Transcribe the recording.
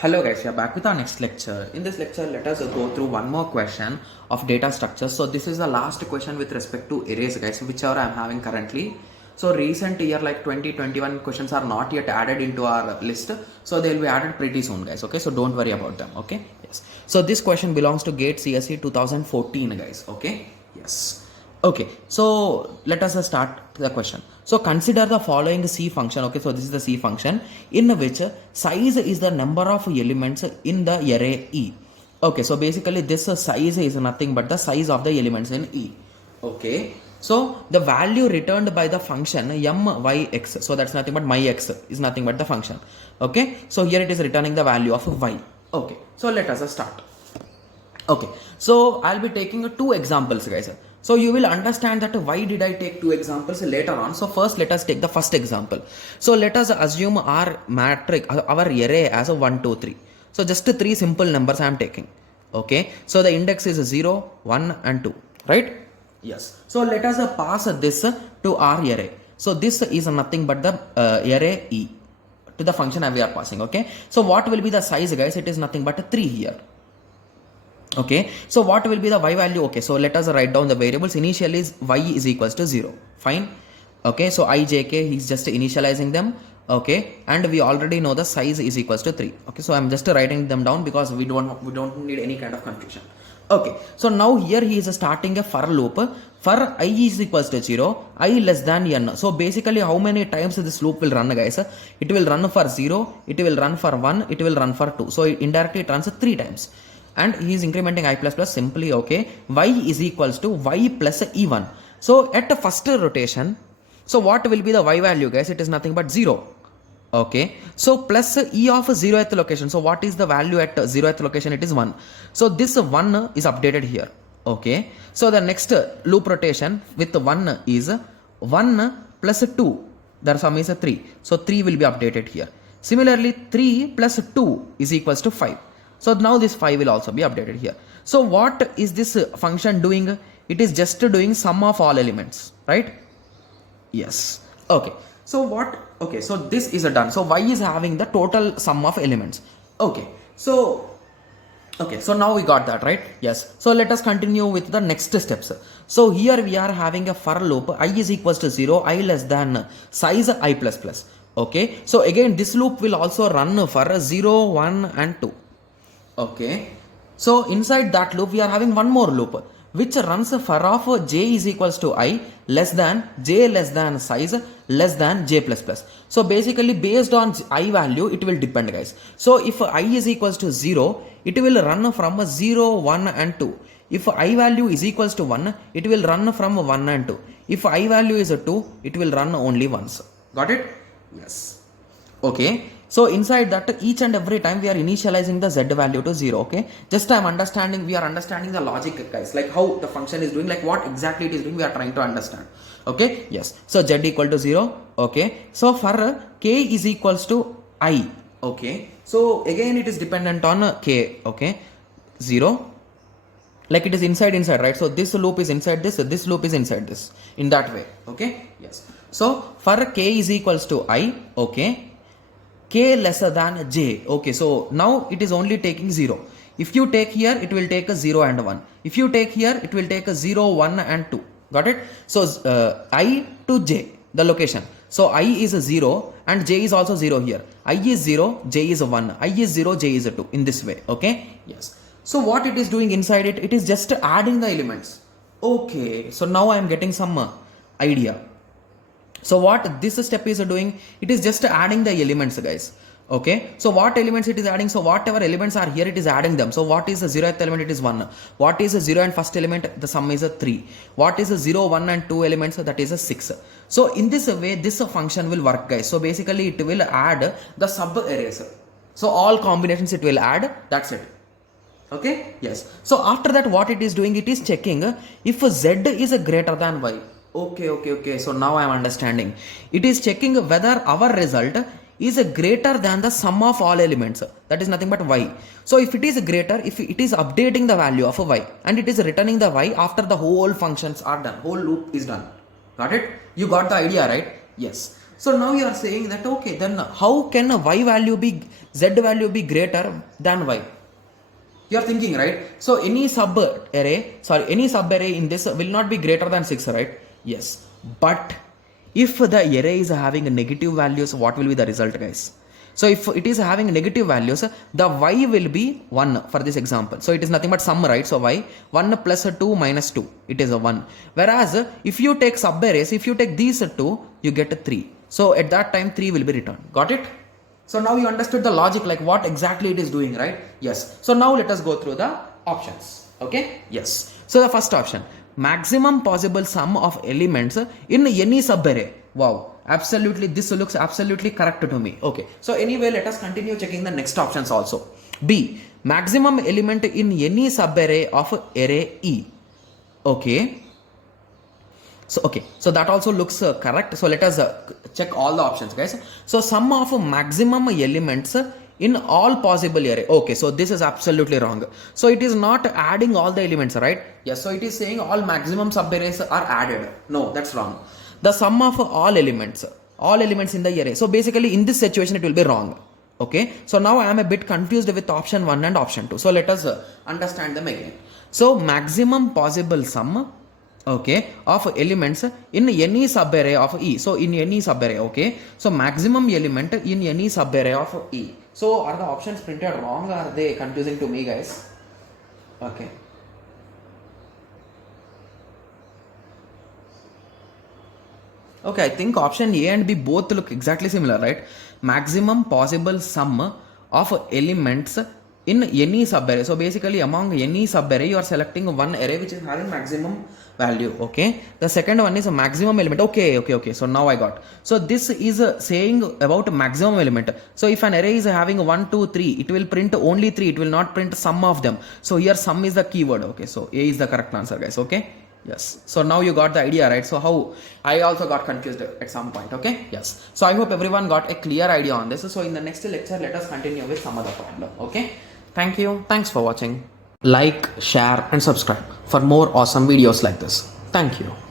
Hello guys, we are back with our next lecture. In this lecture, let us go through one more question of data structure. So this is the last question with respect to arrays guys, whichever I am having currently. So recent year like 2021 questions are not yet added into our list. So they will be added pretty soon guys. Okay, so don't worry about them. Okay, yes. So this question belongs to GATE CSE 2014 guys. Okay, yes. Okay, so let us start the question. So consider the following C function. Okay, so this is the C function in which size is the number of elements in the array E. Okay, so basically this size is nothing but the size of the elements in E. Okay, so the value returned by the function myx, so that's nothing but myx is nothing but the function. Okay, so here it is returning the value of y. Okay, so let us start. Okay, so I'll be taking two examples guys. So you will understand that why did I take two examples later on. So first let us take the first example. So let us assume our matrix, our array as a 1, 2, 3. So just three simple numbers I am taking. Okay, so the index is 0, 1 and 2, right? Yes. So let us pass this to our array. So this is nothing but the array E to the function we are passing. Okay, so what will be the size guys? It is nothing but 3 here. Okay, so what will be the y value? Okay, so let us write down the variables. Initially is y is equals to 0. Fine. Okay, so I, j, k, he's just initializing them. Okay, and we already know the size is equals to 3. Okay, so I'm just writing them down because we don't need any kind of confusion. Okay, so now here he is starting a for loop for I is equals to 0, I less than n. So basically how many times this loop will run guys? It will run for 0, it will run for 1, it will run for 2. So indirectly it runs 3 times. And he is incrementing I plus plus simply. Okay, y is equals to y plus e1. So at the first rotation, so what will be the y value guys? It is nothing but 0. Okay, so plus e of 0th location. So what is the value at 0th location? It is 1. So this 1 is updated here. Okay, so the next loop rotation with 1 is 1 plus 2. The sum is 3. So 3 will be updated here. Similarly 3 plus 2 is equals to 5. So now this 5 will also be updated here. So what is this function doing? It is just doing sum of all elements, right? Yes. Okay. So what? Okay. So this is done. So y is having the total sum of elements. Okay. So now we got that, right? Yes. So let us continue with the next steps. So here we are having a for loop. I is equals to 0, I less than size I plus plus. Okay. So again this loop will also run for 0, 1 and 2. Okay, so inside that loop we are having one more loop which runs for of j is equals to I less than j less than size less than j plus plus. So basically based on I value it will depend guys. So if I is equals to 0, it will run from 0, 1 and 2. If I value is equals to 1, it will run from 1 and 2. If I value is 2, it will run only once. Got it? Yes. Okay, so inside that each and every time we are initializing the z value to 0. Okay, just we are understanding the logic guys, like how the function is doing, like what exactly it is doing, we are trying to understand. Okay, yes, so z equal to 0. Okay, so for k is equals to I. Okay, so again it is dependent on k. Okay, 0, like it is inside, right? So this loop is inside this loop is inside this, in that way. Okay, yes, so for k is equals to I. Okay, k lesser than j. Okay, so now it is only taking 0. If you take here, it will take a 0 and 1. If you take here, it will take a 0, 1 and 2. Got it? So I to j, the location. So I is a 0 and j is also 0 here. I is 0, j is a 1. I is 0, j is a 2. In this way. Okay? Yes. So what it is doing inside it, it is just adding the elements. Okay, so now I am getting some idea. So what this step is doing, it is just adding the elements guys. Okay, so what elements it is adding? So whatever elements are here, it is adding them. So what is the 0th element? It is 1. What is the 0 and first element? The sum is a 3. What is the 0, 1 and 2 elements? That is a 6. So in this way, this function will work guys. So basically it will add the sub arrays. So all combinations it will add. That's it. Okay, yes. So after that what it is doing, it is checking if z is greater than y. Okay. So now I am understanding. It is checking whether our result is greater than the sum of all elements. That is nothing but y. So if it is greater, if it is updating the value of a y and it is returning the y after the whole functions are done, whole loop is done. Got it? You got the idea, right? Yes. So now you are saying that okay, then how can a y value be, z value be greater than y? You are thinking, right? So any sub array in this will not be greater than 6, right? Yes. But if the array is having negative values, what will be the result, guys? So if it is having negative values, the y will be 1 for this example. So it is nothing but sum, right? So y 1 plus 2 minus 2, it is a 1. Whereas if you take sub arrays, if you take these two, you get a 3. So at that time 3 will be returned. Got it? So now you understood the logic, like what exactly it is doing, right? Yes. So now let us go through the options. Okay? Yes. So the first option, maximum possible sum of elements in any subarray. Wow. Absolutely. This looks absolutely correct to me. Okay. So anyway, let us continue checking the next options also. B, maximum element in any subarray of array E. Okay. So that also looks correct. So let us check all the options, guys. So sum of maximum elements in all possible array. Okay, so this is absolutely wrong. So it is not adding all the elements, right? Yes, so it is saying all maximum subarrays are added. No, that's wrong. The sum of all elements in the array. So basically in this situation it will be wrong. Okay, so now I am a bit confused with option 1 and option 2. So let us understand them again. So maximum possible sum, okay, of elements in any subarray of E. So in any subarray, okay. So maximum element in any subarray of E. So are the options printed wrong or are they confusing to me, guys? Okay. Okay, I think option A and B both look exactly similar, right? Maximum possible sum of elements in any subarray. So basically among any subarray you are selecting one array which is having maximum value. Okay, the second one is a maximum element. Okay, so now I got. So this is saying about maximum element. So if an array is having 1 2 3, it will print only 3, it will not print sum of them. So here sum is the keyword. Okay, so A is the correct answer, guys. Okay, yes, so now you got the idea, right? So how I also got confused at some point. Okay, yes, so I hope everyone got a clear idea on this. So in the next lecture let us continue with some other problem. Okay, thank you, thanks for watching. Like, share and subscribe for more awesome videos like this. Thank you.